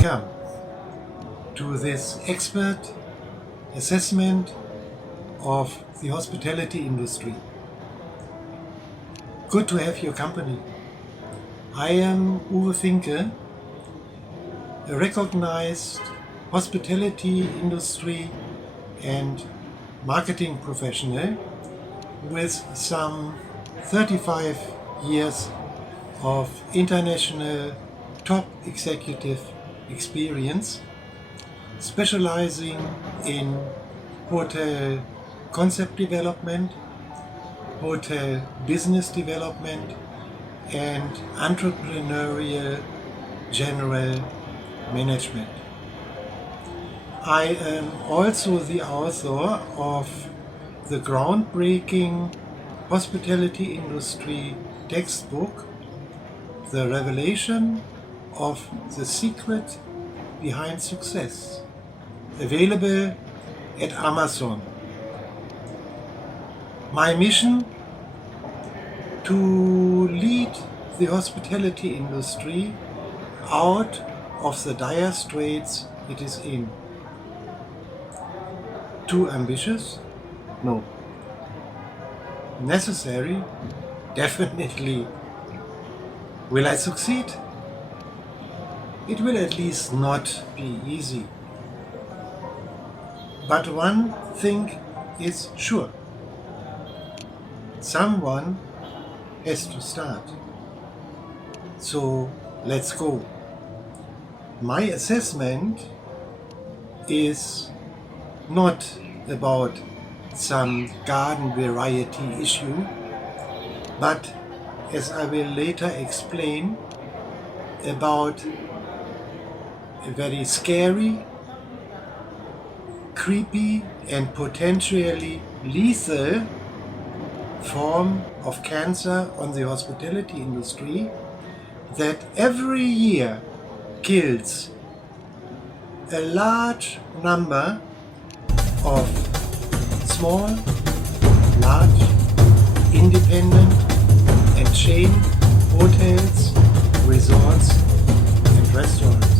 Welcome to this expert assessment of the hospitality industry. Good to have your company. I am Uwe Finke, a recognized hospitality industry and marketing professional with some 35 years of international top executive experience, specializing in hotel concept development, hotel business development, and entrepreneurial general management. I am also the author of the groundbreaking hospitality industry textbook, The Revelation of the Secret Behind Success, available at Amazon. My mission: to lead the hospitality industry out of the dire straits it is in. Too ambitious? No. Necessary? Definitely. Will I succeed? It will at least not be easy. But one thing is sure. Someone has to start. So let's go. My assessment is not about some garden variety issue, but, as I will later explain, about a very scary, creepy, and potentially lethal form of cancer on the hospitality industry that every year kills a large number of small, large, independent, and chain hotels, resorts, and restaurants.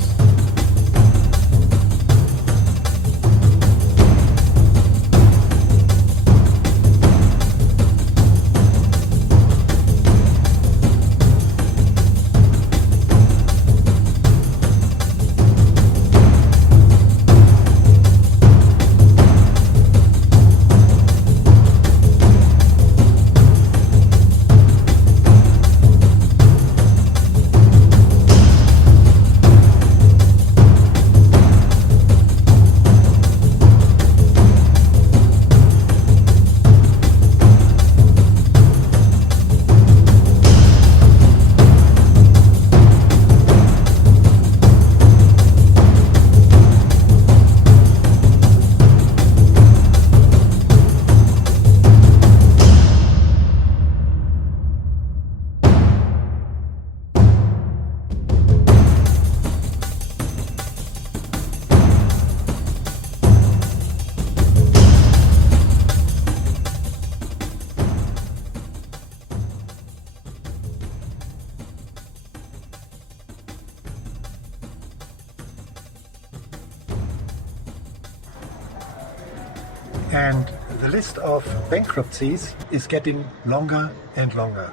And the list of bankruptcies is getting longer and longer.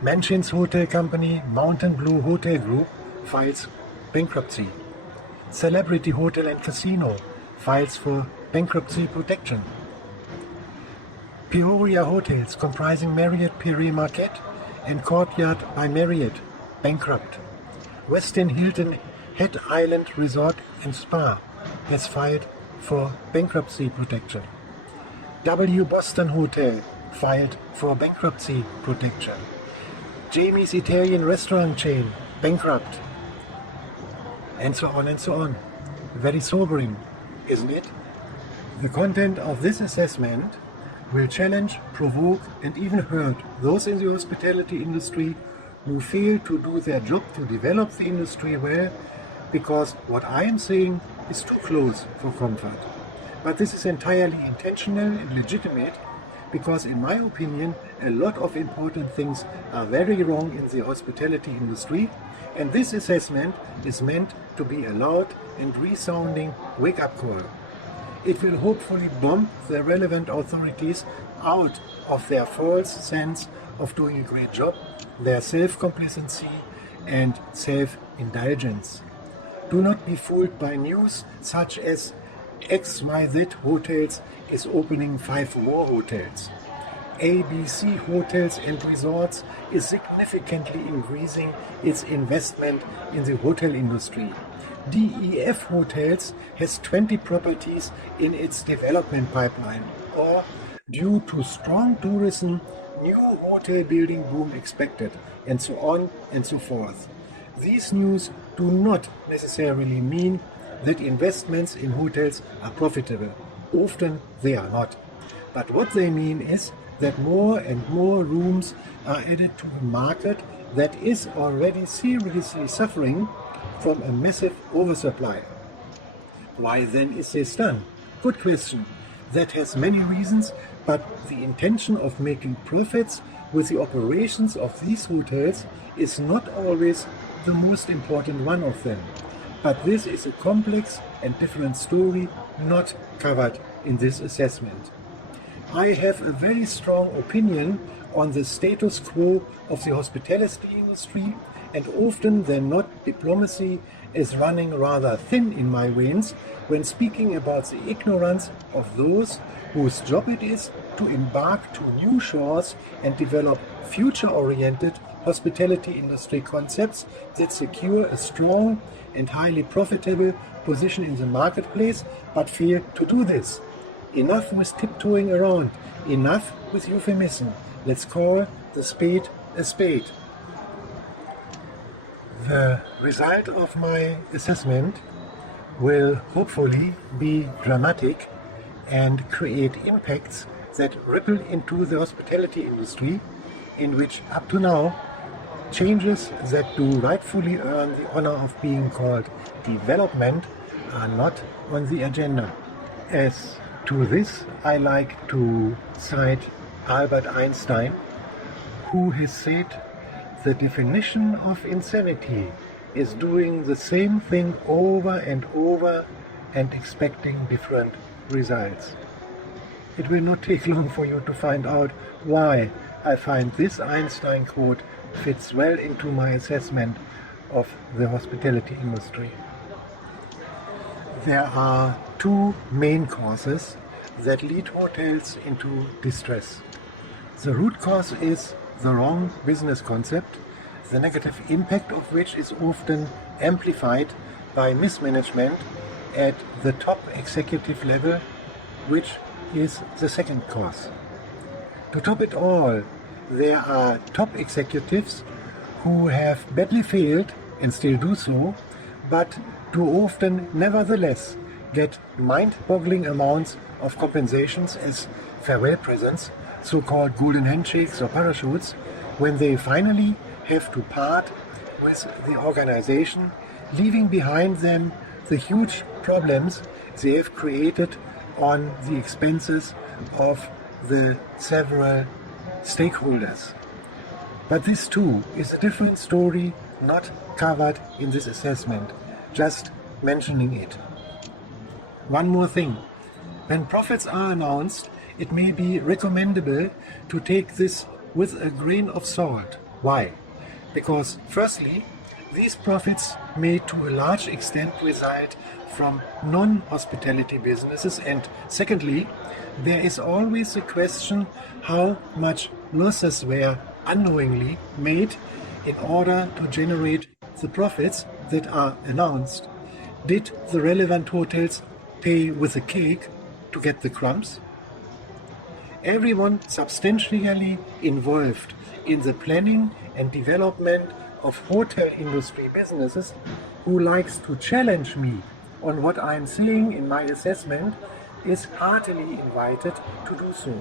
Mansions Hotel Company, Mountain Blue Hotel Group files bankruptcy. Celebrity Hotel and Casino files for bankruptcy protection. Peoria Hotels, comprising Marriott Pere Marquette and Courtyard by Marriott, bankrupt. Westin Hilton Head Island Resort and Spa has filed for bankruptcy protection. W Boston Hotel filed for bankruptcy protection. Jamie's Italian restaurant chain, bankrupt. And so on and so on. Very sobering, isn't it? The content of this assessment will challenge, provoke, and even hurt those in the hospitality industry who fail to do their job to develop the industry well, because what I am saying is too close for comfort. But this is entirely intentional and legitimate, because in my opinion a lot of important things are very wrong in the hospitality industry, and this assessment is meant to be a loud and resounding wake-up call. It will hopefully bomb the relevant authorities out of their false sense of doing a great job, their self-complacency and self-indulgence. Do not be fooled by news such as XYZ Hotels is opening 5 more hotels. ABC Hotels and Resorts is significantly increasing its investment in the hotel industry. DEF Hotels has 20 properties in its development pipeline, or due to strong tourism, new hotel building boom expected, and so on and so forth. These news do not necessarily mean that investments in hotels are profitable. Often they are not. But what they mean is that more and more rooms are added to a market that is already seriously suffering from a massive oversupply. Why then is this done? Good question. That has many reasons, but the intention of making profits with the operations of these hotels is not always the most important one of them. But this is a complex and different story not covered in this assessment. I have a very strong opinion on the status quo of the hospitality industry, and often than not diplomacy is running rather thin in my veins when speaking about the ignorance of those whose job it is to embark to new shores and develop future-oriented hospitality industry concepts that secure a strong and highly profitable position in the marketplace, but fail to do this. Enough with tiptoeing around, enough with euphemism. Let's call the spade a spade. The result of my assessment will hopefully be dramatic and create impacts that ripple into the hospitality industry, in which up to now changes that do rightfully earn the honor of being called development are not on the agenda. As to this, I like to cite Albert Einstein, who has said, "The definition of insanity is doing the same thing over and over and expecting different results." It will not take long for you to find out why I find this Einstein quote fits well into my assessment of the hospitality industry. There are two main causes that lead hotels into distress. The root cause is the wrong business concept, the negative impact of which is often amplified by mismanagement at the top executive level, which is the second cause. To top it all, there are top executives who have badly failed and still do so, but too often nevertheless get mind-boggling amounts of compensations as farewell presents, so-called golden handshakes or parachutes, when they finally have to part with the organization, leaving behind them the huge problems they have created on the expenses of the several stakeholders. But this too is a different story, not covered in this assessment, just mentioning it. One more thing. When profits are announced, it may be recommendable to take this with a grain of salt. Why? Because firstly, these profits may to a large extent result from non-hospitality businesses, and secondly, there is always the question how much losses were unknowingly made in order to generate the profits that are announced. Did the relevant hotels pay with a cake to get the crumbs? Everyone substantially involved in the planning and development of hotel industry businesses who likes to challenge me on what I am saying in my assessment is heartily invited to do so.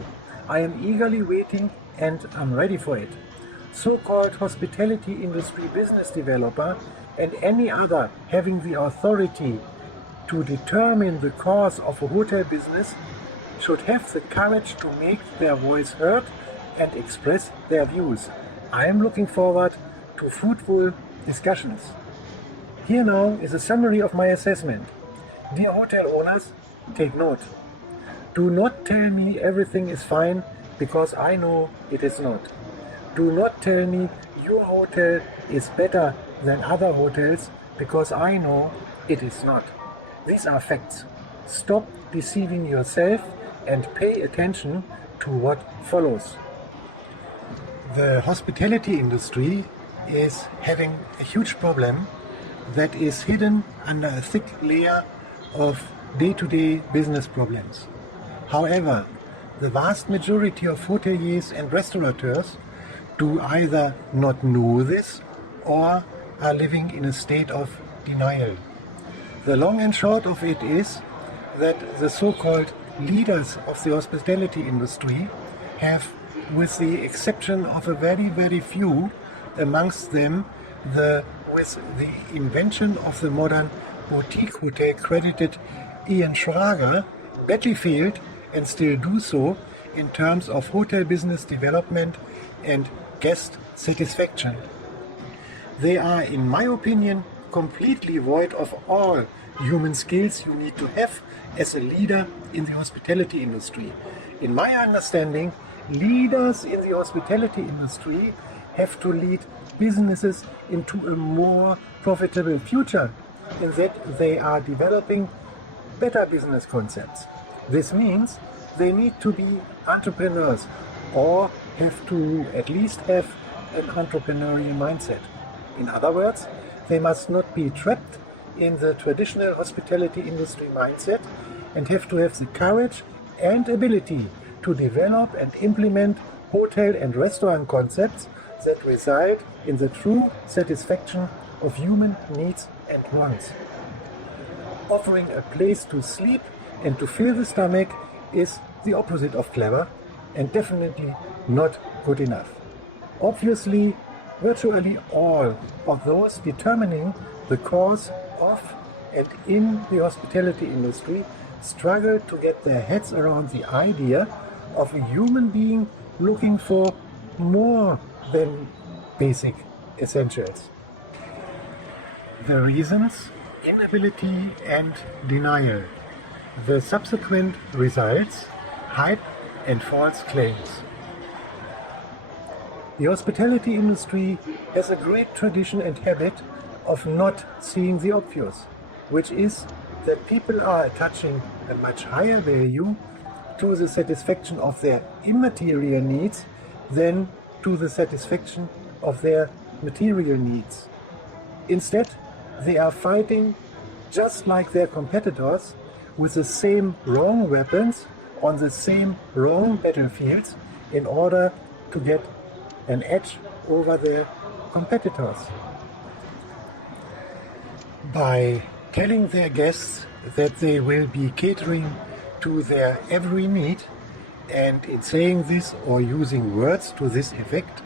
I am eagerly waiting and I'm ready for it. So-called hospitality industry business developer and any other having the authority to determine the course of a hotel business should have the courage to make their voice heard and express their views. I am looking forward to fruitful discussions. Here now is a summary of my assessment. Dear hotel owners, take note. Do not tell me everything is fine because I know it is not. Do not tell me your hotel is better than other hotels because I know it is not. These are facts. Stop deceiving yourself and pay attention to what follows. The hospitality industry is having a huge problem that is hidden under a thick layer of day-to-day business problems. However, the vast majority of hoteliers and restaurateurs do either not know this or are living in a state of denial. The long and short of it is that the so-called leaders of the hospitality industry have, with the exception of a very, very few amongst them, with the invention of the modern boutique hotel credited Ian Schrager, badly failed and still do so in terms of hotel business development and guest satisfaction. They are, in my opinion, completely void of all human skills you need to have as a leader in the hospitality industry. In my understanding, leaders in the hospitality industry have to lead businesses into a more profitable future, in that they are developing better business concepts. This means they need to be entrepreneurs or have to at least have an entrepreneurial mindset. In other words, they must not be trapped in the traditional hospitality industry mindset and have to have the courage and ability to develop and implement hotel and restaurant concepts that result in the true satisfaction of human needs and wants. Offering a place to sleep and to fill the stomach is the opposite of clever and definitely not good enough. Obviously, virtually all of those determining the course of and in the hospitality industry struggle to get their heads around the idea of a human being looking for more than basic essentials. The reasons: inability and denial. The subsequent results: hype and false claims. The hospitality industry has a great tradition and habit of not seeing the obvious, which is that people are attaching a much higher value to the satisfaction of their immaterial needs than to the satisfaction of their material needs. Instead, they are fighting just like their competitors with the same wrong weapons on the same wrong battlefields in order to get an edge over their competitors. By telling their guests that they will be catering to their every need, and in saying this or using words to this effect,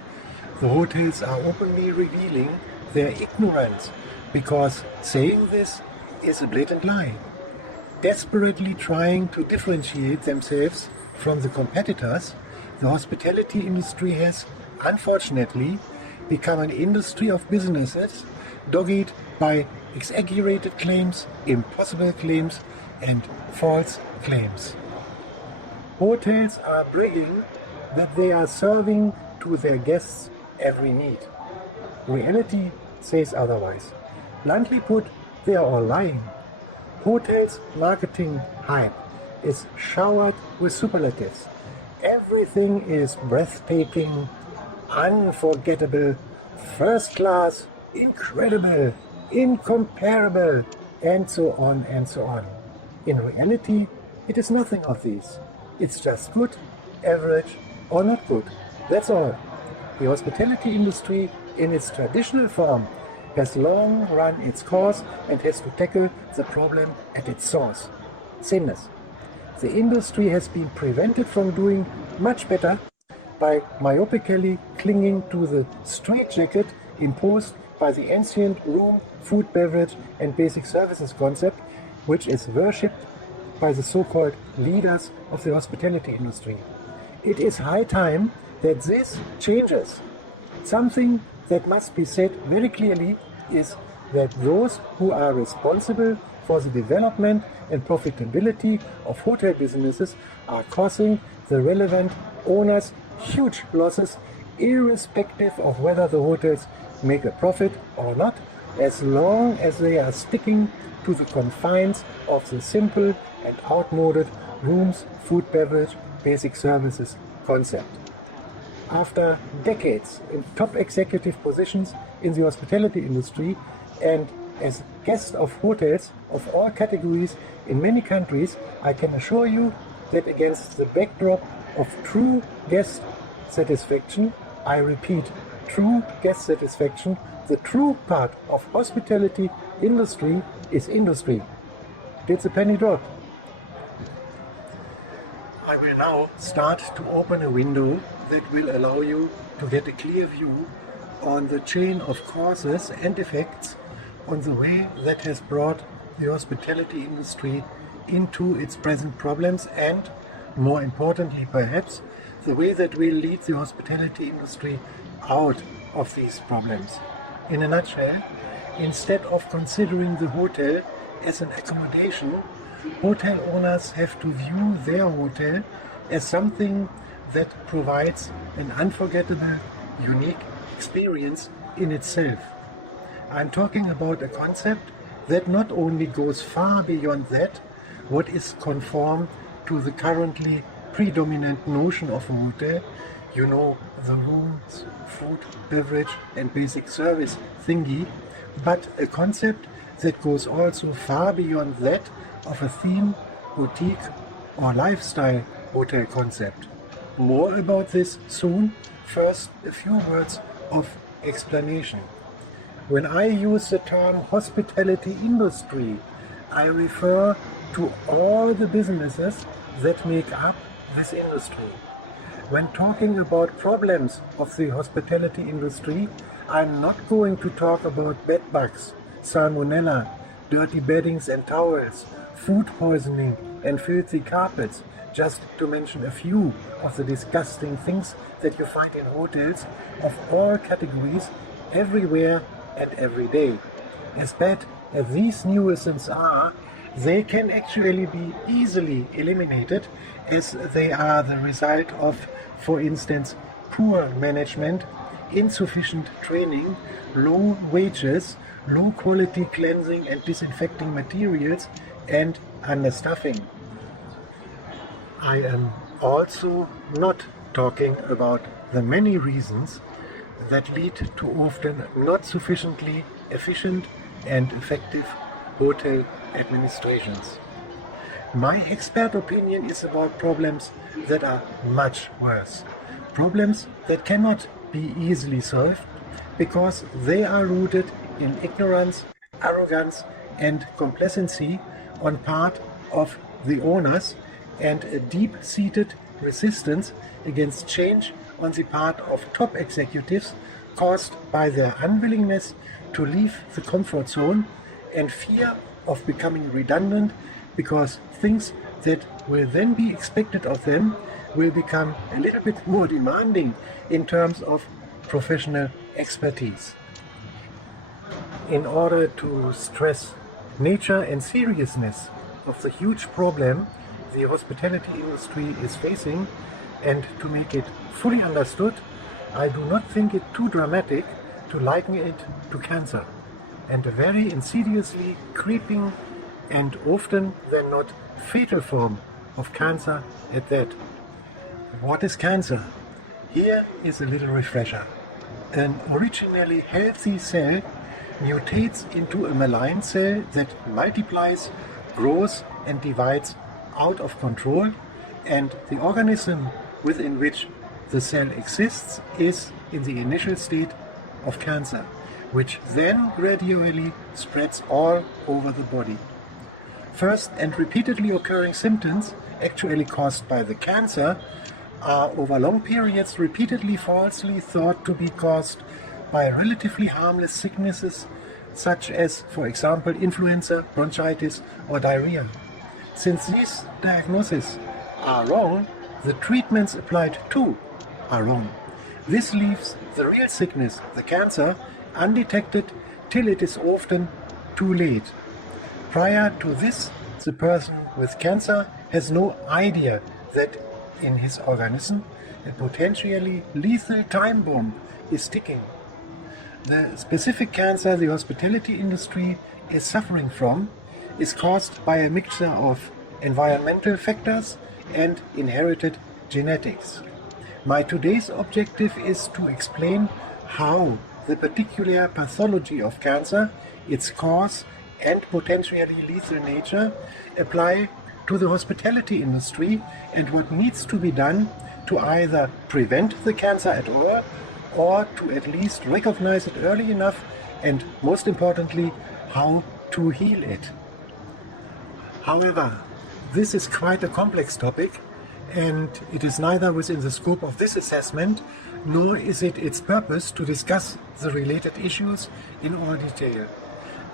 the hotels are openly revealing their ignorance, because saying this is a blatant lie. Desperately trying to differentiate themselves from the competitors, the hospitality industry has, unfortunately, become an industry of businesses dogged by exaggerated claims, impossible claims, and false claims. Hotels are bragging that they are serving to their guests every need. Reality says otherwise. Bluntly put, they are all lying. Hotels' marketing hype is showered with superlatives. Everything is breathtaking, unforgettable, first class, incredible, incomparable, and so on and so on. In reality, it is nothing of these. It's just good, average, or not good. That's all. The hospitality industry, in its traditional form, has long run its course and has to tackle the problem at its source: sameness. The industry has been prevented from doing much better by myopically clinging to the straitjacket imposed by the ancient room, food, beverage, and basic services concept, which is worshipped by the so-called leaders of the hospitality industry. It is high time that this changes. Something that must be said very clearly is that those who are responsible for the development and profitability of hotel businesses are causing the relevant owners huge losses, irrespective of whether the hotels make a profit or not, as long as they are sticking to the confines of the simple and outmoded rooms, food, beverage, basic services concept. After decades in top executive positions in the hospitality industry and as guest of hotels of all categories in many countries, I can assure you that against the backdrop of true guest satisfaction, I repeat, true guest satisfaction, the true part of hospitality industry is industry. Did the penny drop? I will now start to open a window that will allow you to get a clear view on the chain of causes and effects on the way that has brought the hospitality industry into its present problems and, more importantly perhaps, the way that will lead the hospitality industry out of these problems. In a nutshell, instead of considering the hotel as an accommodation, hotel owners have to view their hotel as something that provides an unforgettable, unique experience in itself. I'm talking about a concept that not only goes far beyond that, what is conform to the currently predominant notion of a hotel, you know, the rooms, food, beverage and basic service thingy, but a concept that goes also far beyond that of a theme, boutique or lifestyle hotel concept. More about this soon. First, a few words of explanation. When I use the term hospitality industry, I refer to all the businesses that make up this industry. When talking about problems of the hospitality industry, I'm not going to talk about bedbugs, salmonella, dirty beddings and towels, food poisoning and filthy carpets, just to mention a few of the disgusting things that you find in hotels of all categories, everywhere and every day. As bad as these nuisances are, they can actually be easily eliminated as they are the result of, for instance, poor management, insufficient training, low wages, low quality cleansing and disinfecting materials, and understaffing. I am also not talking about the many reasons that lead to often not sufficiently efficient and effective hotel administrations. My expert opinion is about problems that are much worse. Problems that cannot be easily solved because they are rooted in ignorance, arrogance and complacency on part of the owners and a deep-seated resistance against change on the part of top executives caused by their unwillingness to leave the comfort zone and fear of becoming redundant because things that will then be expected of them will become a little bit more demanding in terms of professional expertise. In order to stress nature and seriousness of the huge problem the hospitality industry is facing and to make it fully understood, I do not think it too dramatic to liken it to cancer, and a very insidiously creeping and often then not fatal form of cancer at that. What is cancer? Here is a little refresher. An originally healthy cell mutates into a malign cell that multiplies, grows and divides out of control, and the organism within which the cell exists is in the initial state of cancer, which then gradually spreads all over the body. First and repeatedly occurring symptoms, actually caused by the cancer, are over long periods repeatedly falsely thought to be caused by relatively harmless sicknesses such as, for example, influenza, bronchitis or diarrhea. Since these diagnoses are wrong, the treatments applied too are wrong. This leaves the real sickness, the cancer, undetected till it is often too late. Prior to this, the person with cancer has no idea that in his organism a potentially lethal time bomb is ticking. The specific cancer the hospitality industry is suffering from is caused by a mixture of environmental factors and inherited genetics. My today's objective is to explain how the particular pathology of cancer, its cause and potentially lethal nature apply to the hospitality industry and what needs to be done to either prevent the cancer at all or to at least recognize it early enough and, most importantly, how to heal it. However, this is quite a complex topic and it is neither within the scope of this assessment nor is it its purpose to discuss the related issues in all detail.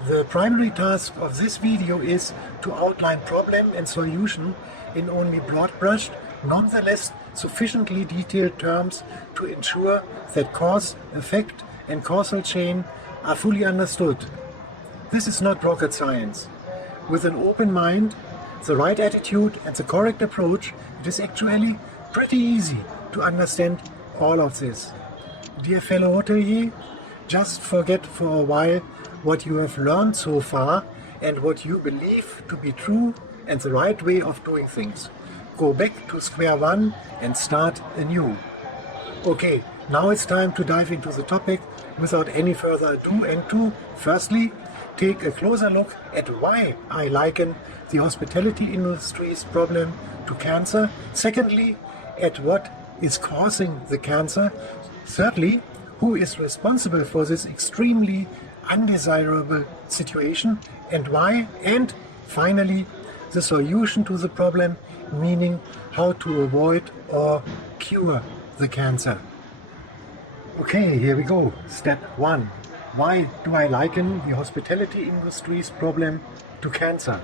The primary task of this video is to outline problem and solution in only broad-brushed, nonetheless sufficiently detailed terms to ensure that cause, effect and causal chain are fully understood. This is not rocket science. With an open mind, the right attitude and the correct approach, it is actually pretty easy to understand all of this. Dear fellow hotelier, just forget for a while what you have learned so far and what you believe to be true and the right way of doing things. Go back to square one and start anew. Okay, now it's time to dive into the topic without any further ado and to, firstly, take a closer look at why I liken the hospitality industry's problem to cancer. Secondly, at what is causing the cancer. Thirdly, who is responsible for this extremely undesirable situation and why. And finally, the solution to the problem, meaning how to avoid or cure the cancer. Okay, here we go. Step 1. Why do I liken the hospitality industry's problem to cancer?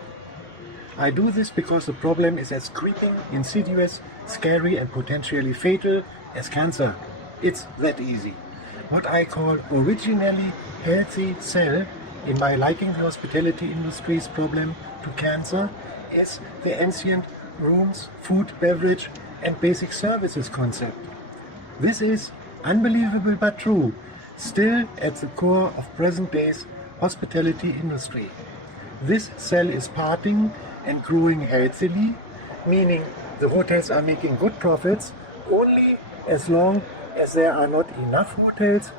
I do this because the problem is as creeping, insidious, scary and potentially fatal as cancer. It's that easy. What I call originally healthy cell in my liking the hospitality industry's problem to cancer is the ancient rooms, food, beverage and basic services concept. This is unbelievable but true, still at the core of present day's hospitality industry. This cell is parting and growing healthily, meaning the hotels are making good profits only as long as there are not enough hotels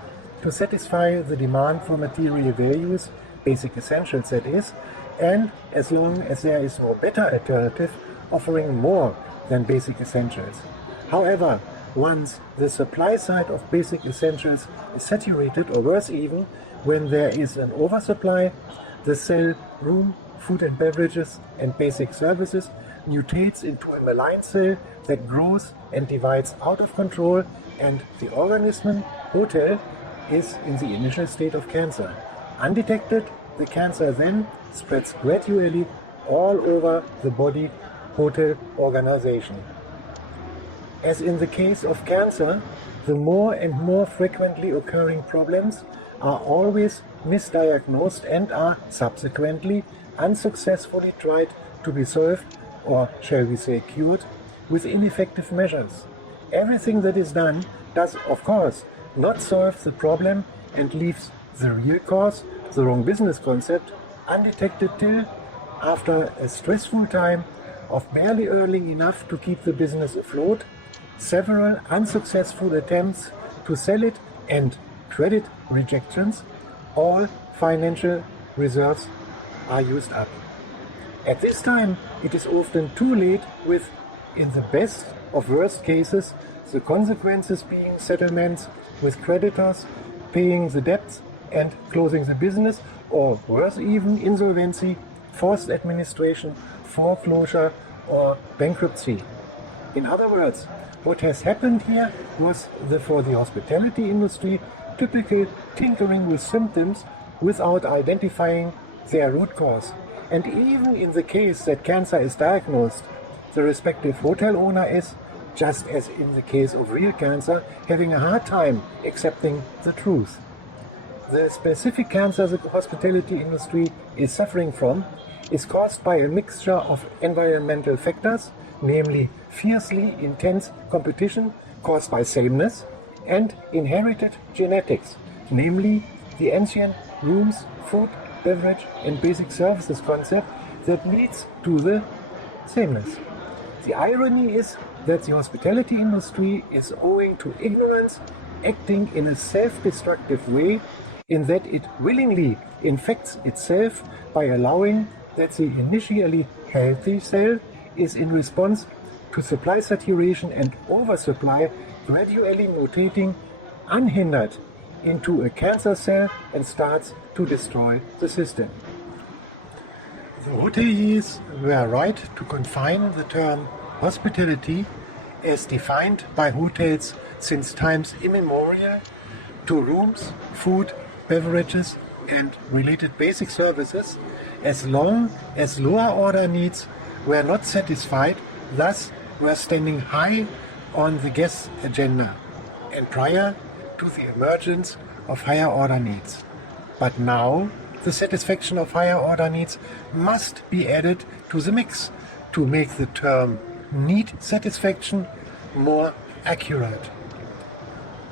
to satisfy the demand for material values, basic essentials that is, and as long as there is no better alternative offering more than basic essentials. However, once the supply side of basic essentials is saturated, or worse even, when there is an oversupply, the cell room, food and beverages and basic services mutates into a malign cell that grows and divides out of control, and the organism hotel is in the initial state of cancer. Undetected, the cancer then spreads gradually all over the body hotel organization. As in the case of cancer, the more and more frequently occurring problems are always misdiagnosed and are subsequently unsuccessfully tried to be solved, or shall we say cured, with ineffective measures. Everything that is done does, of course, not solve the problem and leaves the real cause, the wrong business concept, undetected till after a stressful time of barely earning enough to keep the business afloat, several unsuccessful attempts to sell it and credit rejections, all financial reserves are used up. At this time, it is often too late with, in the best of worst cases, the consequences being settlements with creditors, paying the debts and closing the business, or worse even, insolvency, forced administration, foreclosure or bankruptcy. In other words, what has happened here was for the hospitality industry typical tinkering with symptoms without identifying their root cause. And even in the case that cancer is diagnosed, the respective hotel owner is, just as in the case of real cancer, having a hard time accepting the truth. The specific cancer the hospitality industry is suffering from is caused by a mixture of environmental factors, namely fiercely intense competition caused by sameness, and inherited genetics, namely the ancient rooms, food, beverage and basic services concept that leads to the sameness. The irony is that the hospitality industry is owing to ignorance acting in a self-destructive way, in that it willingly infects itself by allowing that the initially healthy cell is in response to supply saturation and oversupply gradually mutating unhindered into a cancer cell and starts to destroy the system. The hoteliers were right to confine the term hospitality, as defined by hotels since times immemorial, to rooms, food, beverages and related basic services, as long as lower order needs were not satisfied, thus were standing high on the guest's agenda and prior to the emergence of higher order needs. But now the satisfaction of higher order needs must be added to the mix to make the term need satisfaction more accurate.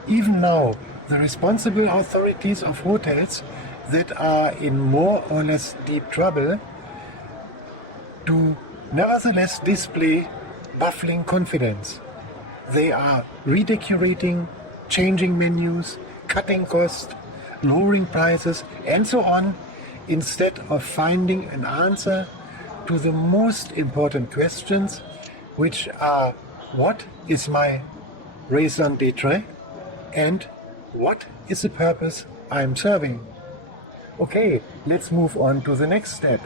Even now, the responsible authorities of hotels that are in more or less deep trouble do nevertheless display baffling confidence. They are redecorating, changing menus, cutting costs, lowering prices and so on, instead of finding an answer to the most important questions, which are: what is my raison d'etre and what is the purpose I'm serving? Okay, let's move on to the next step.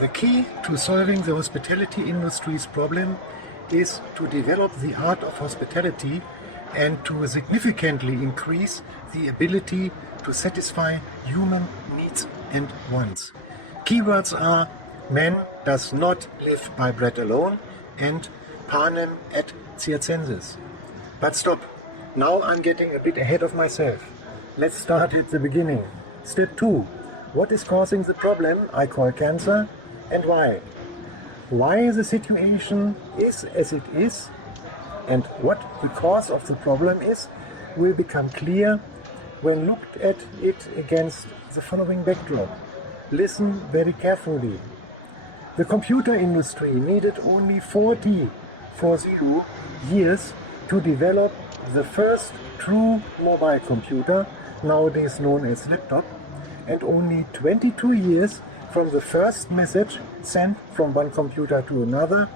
The key to solving the hospitality industry's problem is to develop the art of hospitality and to significantly increase the ability to satisfy human needs and wants. Keywords are: man does not live by bread alone and panem et circenses. But stop, now I'm getting a bit ahead of myself. Let's start at the beginning. Step 2. What is causing the problem I call cancer and why? Why the situation is as it is and what the cause of the problem is will become clear when looked at it against the following backdrop. Listen very carefully. The computer industry needed only 40 years to develop the first true mobile computer, nowadays known as laptop, and only 22 years from the first message sent from one computer to another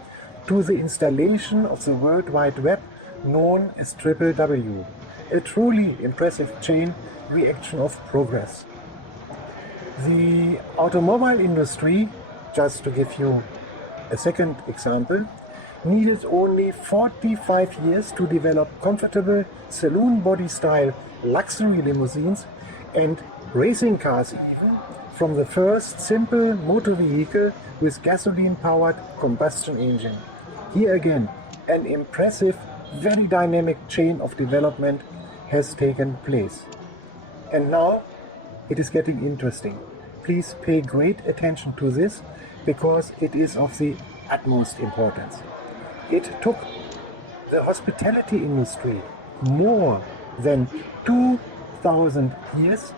to the installation of the World Wide Web known as WWW. A truly impressive chain reaction of progress. The automobile industry, just to give you a second example, needed only 45 years to develop comfortable saloon body style luxury limousines and racing cars, even from the first simple motor vehicle with gasoline powered combustion engine. Here again, an impressive, very dynamic chain of development has taken place. And now it is getting interesting. Please pay great attention to this because it is of the utmost importance. It took the hospitality industry more than 2,000 years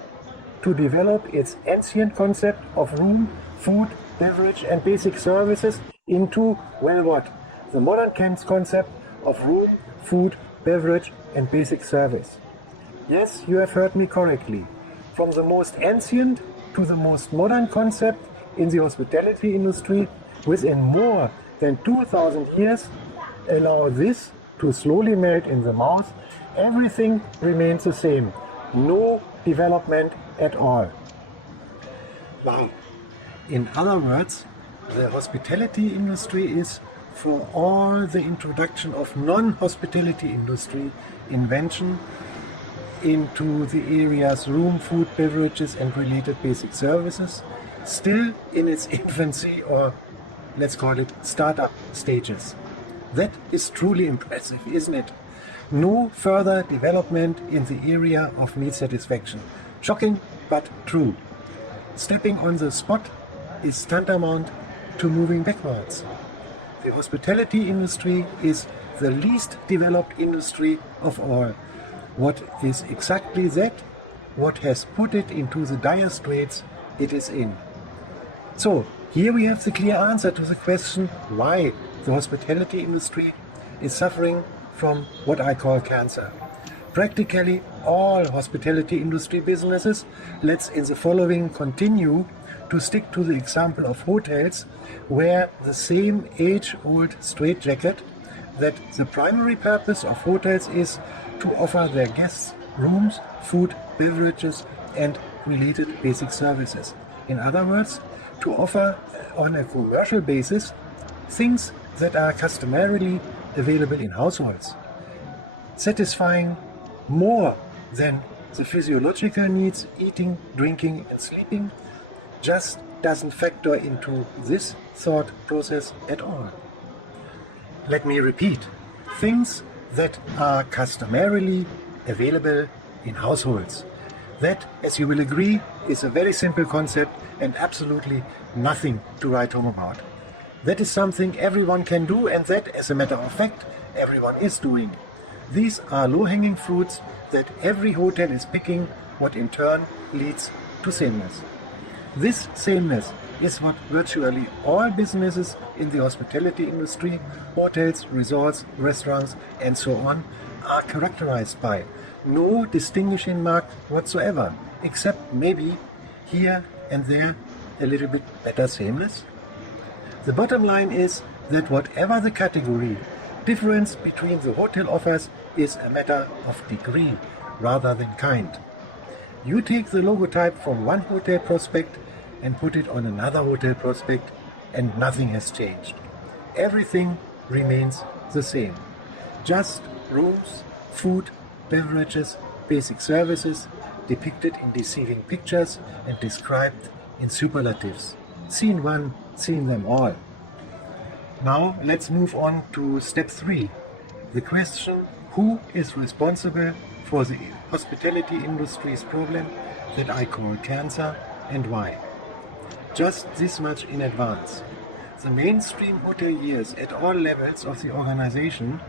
to develop its ancient concept of room, food, beverage and basic services into, well, what? The modern concept of room, food, beverage and basic service. Yes, you have heard me correctly. From the most ancient to the most modern concept in the hospitality industry within more than 2,000 years, allow this to slowly melt in the mouth. Everything remains the same. No development at all. Wow. In other words, the hospitality industry is, for all the introduction of non-hospitality industry invention into the areas room, food, beverages and related basic services, still in its infancy, or let's call it startup stages. That is truly impressive, isn't it? No further development in the area of meal satisfaction. Shocking, but true. Stepping on the spot is tantamount to moving backwards. The hospitality industry is the least developed industry of all. What is exactly that? What has put it into the dire straits it is in? So, here we have the clear answer to the question why the hospitality industry is suffering from what I call cancer. Practically all hospitality industry businesses, let's in the following continue to stick to the example of hotels, wear the same age-old straitjacket that the primary purpose of hotels is to offer their guests rooms, food, beverages and related basic services. In other words, to offer on a commercial basis things that are customarily available in households. Satisfying more than the physiological needs, eating, drinking and sleeping, just doesn't factor into this thought process at all. Let me repeat, things that are customarily available in households. That, as you will agree, is a very simple concept and absolutely nothing to write home about. That is something everyone can do, and that, as a matter of fact, everyone is doing. These are low-hanging fruits that every hotel is picking, what in turn leads to sameness. This sameness is what virtually all businesses in the hospitality industry, hotels, resorts, restaurants and so on, are characterized by. No distinguishing mark whatsoever, except maybe here and there a little bit better sameness. The bottom line is that whatever the category, difference between the hotel offers is a matter of degree rather than kind. You take the logotype from one hotel prospect and put it on another hotel prospect and nothing has changed. Everything remains the same. Just rooms, food, beverages, basic services depicted in deceiving pictures and described in superlatives. Seen one, seen them all. Now let's move on to step 3. The question, who is responsible for the hospitality industry's problem that I call cancer and why? Just this much in advance. The mainstream hoteliers at all levels of the organization,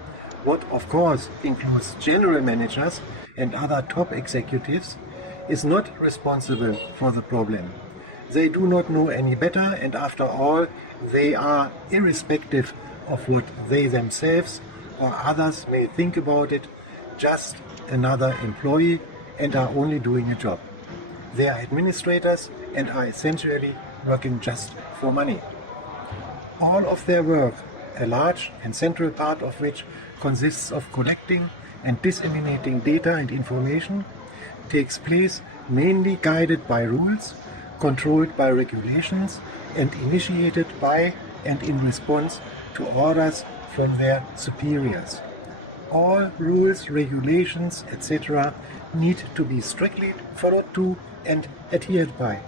what of course includes general managers and other top executives, is not responsible for the problem. They do not know any better, and after all, they are, irrespective of what they themselves or others may think about it, just another employee and are only doing a job. They are administrators and are essentially working just for money. All of their work, a large and central part of which consists of collecting and disseminating data and information, takes place mainly guided by rules, controlled by regulations, and initiated by and in response to orders from their superiors. All rules, regulations, etc. need to be strictly followed to and adhered by.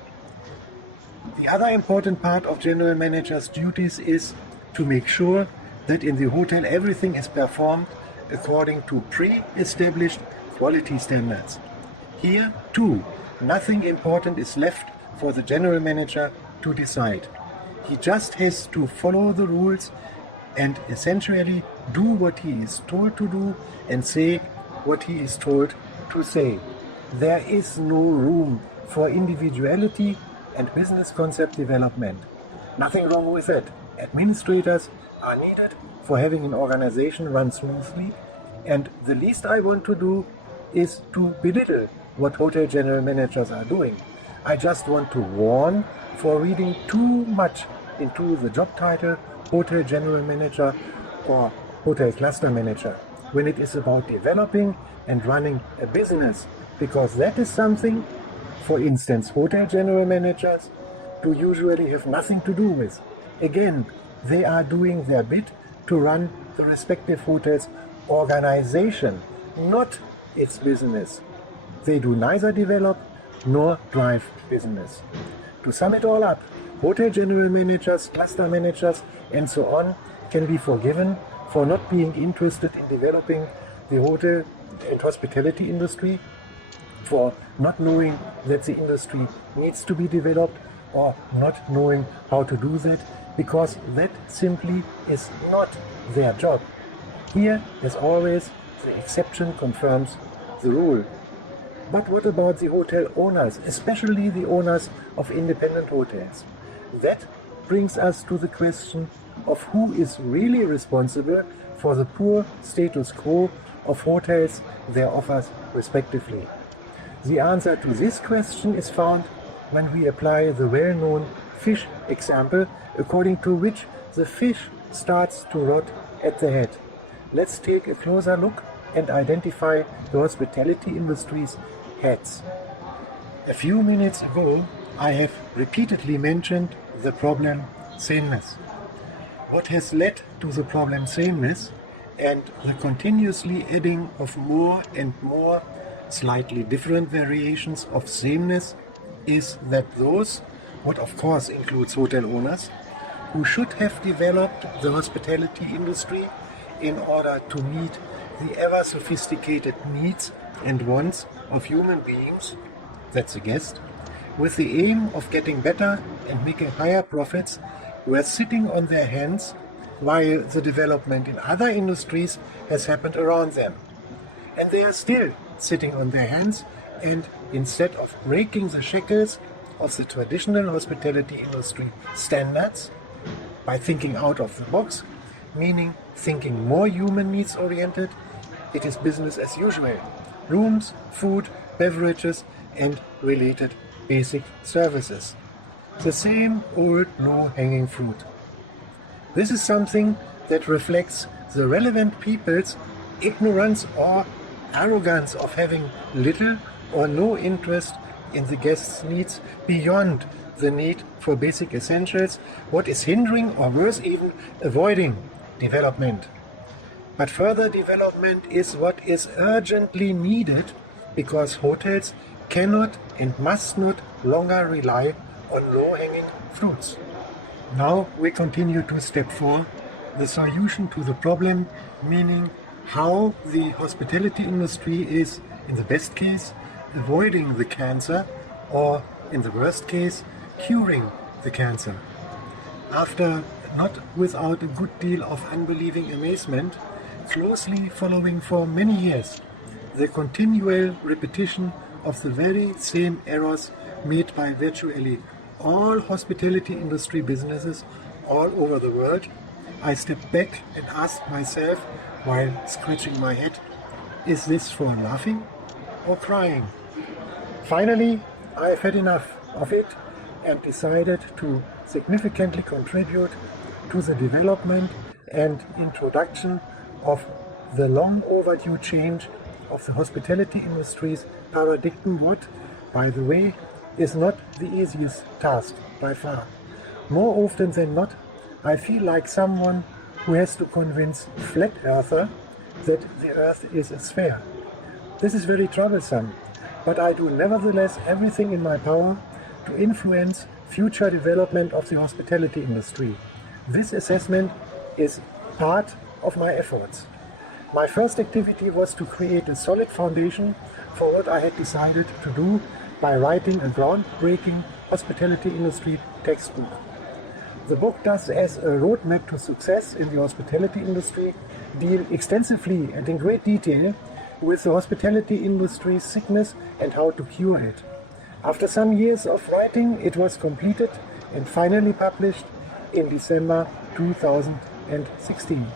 The other important part of general managers' duties is to make sure that in the hotel everything is performed according to pre-established quality standards. Here, too, nothing important is left for the general manager to decide. He just has to follow the rules and essentially do what he is told to do and say what he is told to say. There is no room for individuality and business concept development. Nothing wrong with that. Administrators are needed for having an organization run smoothly, and the least I want to do is to belittle what hotel general managers are doing. I just want to warn for reading too much into the job title hotel general manager or hotel cluster manager when it is about developing and running a business, because that is something, for instance, hotel general managers do usually have nothing to do with. Again, they are doing their bit to run the respective hotel's organization, not its business. They do neither develop nor drive business. To sum it all up, hotel general managers, cluster managers, and so on can be forgiven for not being interested in developing the hotel and hospitality industry, for not knowing that the industry needs to be developed, or not knowing how to do that, because that simply is not their job. Here, as always, the exception confirms the rule. But what about the hotel owners, especially the owners of independent hotels? That brings us to the question of who is really responsible for the poor status quo of hotels, their offers respectively. The answer to this question is found when we apply the well-known fish example, according to which the fish starts to rot at the head. Let's take a closer look and identify the hospitality industry's heads. A few minutes ago, I have repeatedly mentioned the problem sameness. What has led to the problem sameness and the continuously adding of more and more slightly different variations of sameness is that those, what of course includes hotel owners, who should have developed the hospitality industry in order to meet the ever sophisticated needs and wants of human beings, that's a guest, with the aim of getting better and making higher profits, were sitting on their hands while the development in other industries has happened around them. And they are still sitting on their hands, and instead of breaking the shackles of the traditional hospitality industry standards by thinking out of the box, meaning thinking more human needs oriented, it is business as usual. Rooms, food, beverages and related basic services. The same old low-hanging fruit. This is something that reflects the relevant people's ignorance or arrogance of having little or no interest in the guest's needs beyond the need for basic essentials, what is hindering or worse even avoiding development. But further development is what is urgently needed, because hotels cannot and must not longer rely on low-hanging fruits. Now we continue to step 4, the solution to the problem, meaning how the hospitality industry is, in the best case, avoiding the cancer, or in the worst case, curing the cancer. After not without a good deal of unbelieving amazement, closely following for many years the continual repetition of the very same errors made by virtually all hospitality industry businesses all over the world, I stepped back and asked myself while scratching my head, is this for laughing or crying? Finally, I've had enough of it and decided to significantly contribute to the development and introduction of the long overdue change of the hospitality industry's paradigm, what, by the way, is not the easiest task by far. More often than not, I feel like someone who has to convince flat earther that the earth is a sphere. This is very troublesome, but I do nevertheless everything in my power to influence future development of the hospitality industry. This assessment is part of my efforts. My first activity was to create a solid foundation for what I had decided to do by writing a groundbreaking hospitality industry textbook. The book does, as a roadmap to success in the hospitality industry, deal extensively and in great detail with the hospitality industry's sickness and how to cure it. After some years of writing, it was completed and finally published in December 2016.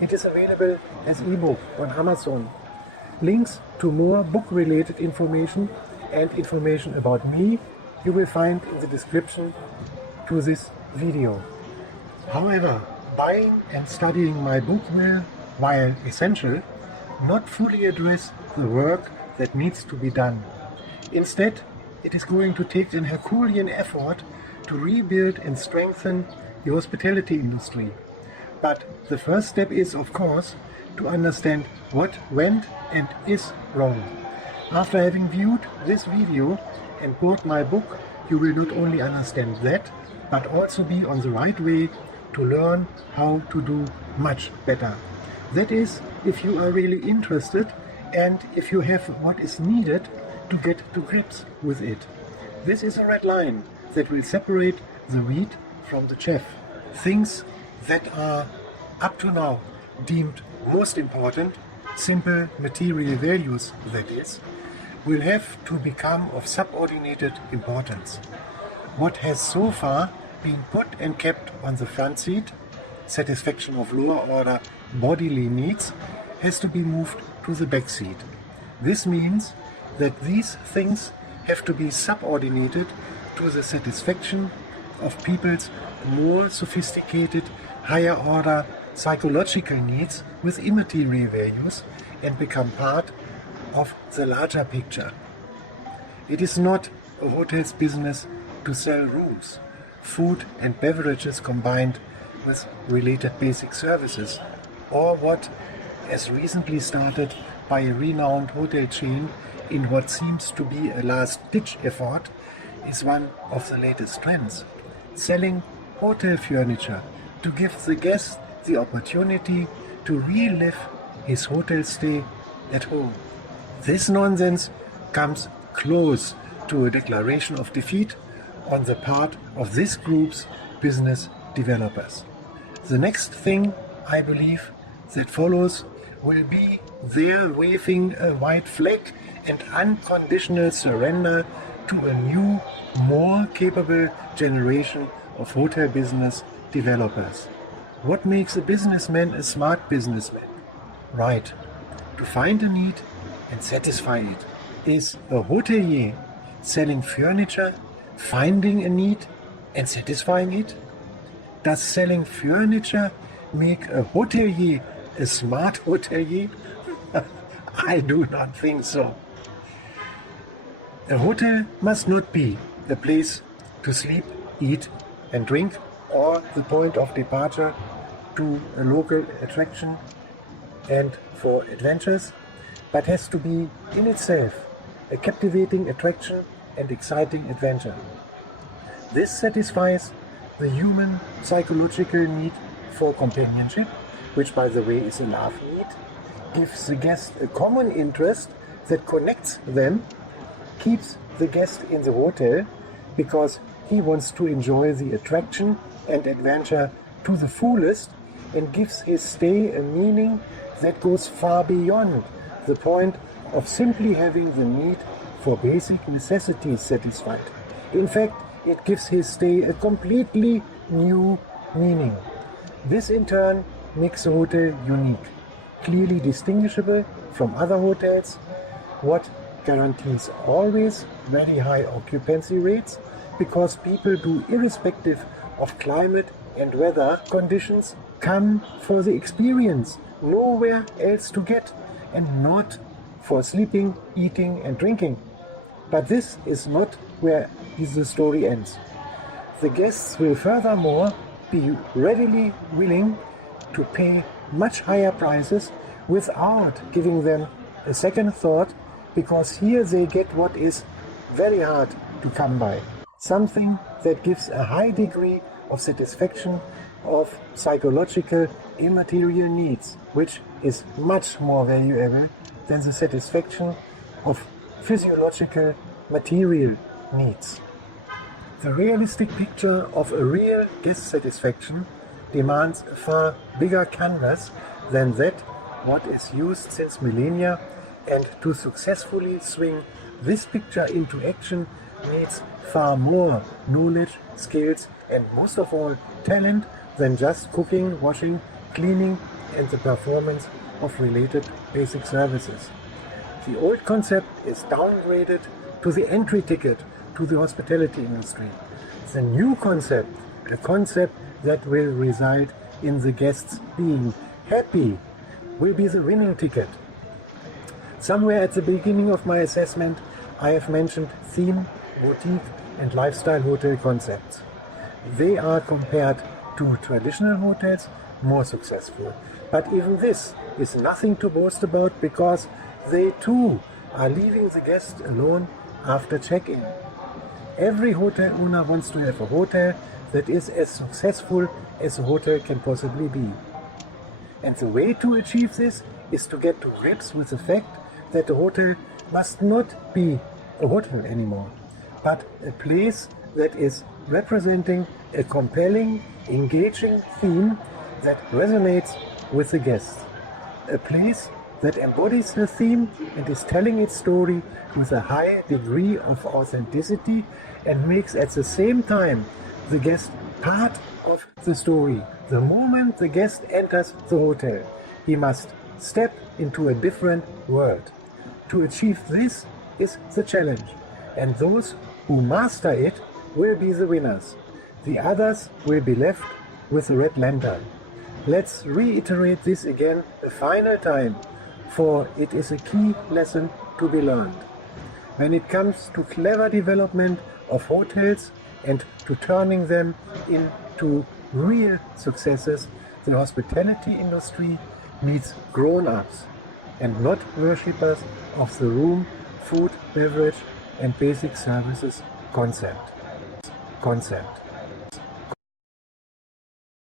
It is available as ebook on Amazon. Links to more book-related information and information about me you will find in the description to this video. However, buying and studying my book will, while essential, not fully address the work that needs to be done. Instead, it is going to take an Herculean effort to rebuild and strengthen the hospitality industry. But the first step is, of course, to understand what went and is wrong. After having viewed this video and bought my book, you will not only understand that, but also be on the right way to learn how to do much better. That is, if you are really interested and if you have what is needed to get to grips with it. This is a red line that will separate the wheat from the chaff. Things that are up to now deemed most important, simple material values that is, will have to become of subordinated importance. What has so far been put and kept on the front seat, satisfaction of lower order bodily needs, has to be moved to the back seat. This means that these things have to be subordinated to the satisfaction of people's more sophisticated, higher order psychological needs with immaterial values and become part of the larger picture. It is not a hotel's business to sell rooms, food and beverages combined with related basic services, or what, as recently started by a renowned hotel chain in what seems to be a last-ditch effort, is one of the latest trends, selling hotel furniture to give the guest the opportunity to relive his hotel stay at home. This nonsense comes close to a declaration of defeat on the part of this group's business developers. The next thing, I believe, that follows will be their waving a white flag and unconditional surrender to a new, more capable generation of hotel business developers. What makes a businessman a smart businessman? Right, to find a need and satisfy it. Is a hotelier selling furniture, finding a need and satisfying it? Does selling furniture make a hotelier a smart hotelier? I do not think so. A hotel must not be a place to sleep, eat and drink, or the point of departure to a local attraction and for adventures, but has to be in itself a captivating attraction and exciting adventure. This satisfies the human psychological need for companionship, which by the way is a love need, gives the guest a common interest that connects them, keeps the guest in the hotel because he wants to enjoy the attraction and adventure to the fullest, and gives his stay a meaning that goes far beyond the point of simply having the need for basic necessities satisfied. In fact, it gives his stay a completely new meaning. This in turn makes the hotel unique, clearly distinguishable from other hotels, what guarantees always very high occupancy rates, because people do, irrespective of climate and weather conditions, come for the experience, nowhere else to get, and not for sleeping, eating and drinking. But this is not where the story ends. The guests will furthermore be readily willing to pay much higher prices without giving them a second thought, because here they get what is very hard to come by. Something that gives a high degree of satisfaction of psychological immaterial needs, which is much more valuable than the satisfaction of physiological material needs. The realistic picture of a real guest satisfaction demands a far bigger canvas than that what is used since millennia, and to successfully swing this picture into action needs far more knowledge, skills and most of all talent than just cooking, washing, cleaning and the performance of related basic services. The old concept is downgraded to the entry ticket to the hospitality industry. The new concept, a concept that will result in the guests being happy, will be the winning ticket. Somewhere at the beginning of my assessment, I have mentioned theme, boutique and lifestyle hotel concepts. They are, compared to traditional hotels, more successful. But even this is nothing to boast about, because they too are leaving the guest alone after check-in. Every hotel owner wants to have a hotel that is as successful as a hotel can possibly be. And the way to achieve this is to get to grips with the fact that a hotel must not be a hotel anymore, but a place that is representing a compelling, engaging theme that resonates with the guests. A place that embodies the theme and is telling its story with a high degree of authenticity and makes at the same time the guest part of the story. The moment the guest enters the hotel, he must step into a different world. To achieve this is the challenge, and those who master it will be the winners. The others will be left with the red lantern. Let's reiterate this again a final time, for it is a key lesson to be learned. When it comes to clever development of hotels and to turning them into real successes, the hospitality industry needs grown-ups and not worshippers of the room, food, beverage and basic services concept.